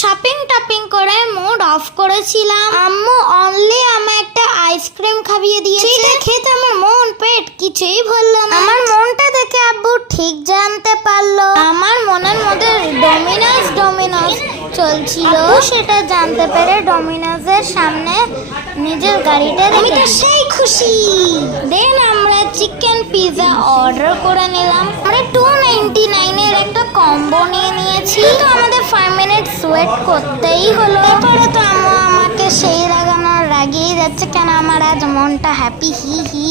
Shopping topping করে mood of করেছিলাম। আম্মু অনলি আমায় একটা আইসক্রিম খাইয়ে দিয়েছে। সেটা খেতে আমার মন পেট কিছুই ভরলো না। আমার মনটা দেখে আব্বু ঠিক জানতে পারলো আমার মনের মধ্যে ডমিনোজ চলছিল। সেটা জানতে পেরে ডমিনোজের সামনে নিজের গাড়িটা আমি তো সেই খুশি। দেন আমরা চিকেন পিৎজা অর্ডার করে নিলাম। আমরা 299 এর একটা কম্বো নিয়ে নিয়েছি। তো আমাদের 5 মিনিটস ওয়েট করতেই হলো। এরপরে তো আম্মু আমাকে সেই রাগিয়ে যাচ্ছে কেন আমার আজ মনটা হ্যাপি হি হি।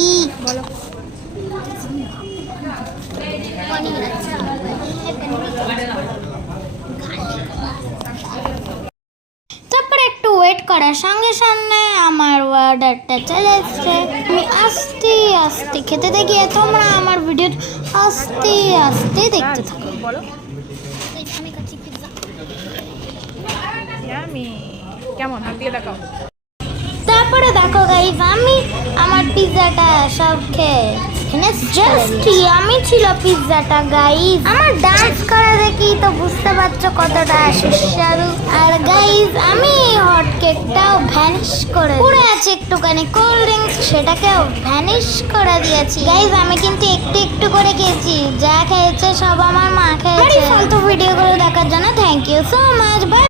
তারপরে একটু ওয়েট করার সঙ্গে সঙ্গে আমার অর্ডারটা চলে এসছে। আমি আস্তে আস্তে খেতে দেখি, তোমরা আমার ভিডিও আস্তে আস্তে দেখতে থাকো। কেমন হাত দিয়ে দেখাও। তারপরে দেখো গাইস আমি আমার পিৎজাটা সব খেয়ে জাস্ট ইয়ামি ছিল পিৎজাটা গাইস। আমার ডান্স করা দেখি তো বুঝতে পারছো কতটা সুস্বাদু। আর গাইস আমি হট কেকটাও ভ্যানিশ করে পড়ে আছে একটুখানি কোল্ড ড্রিঙ্কস, সেটাকেও ভ্যানিশ করে দিয়েছি। গাইস আমি কিন্তু একটু একটু করে খেয়েছি, যা খেয়েছে সব আমার মা খেয়েছে। ফালতু ভিডিওগুলো দেখার জন্য thank you so much. By.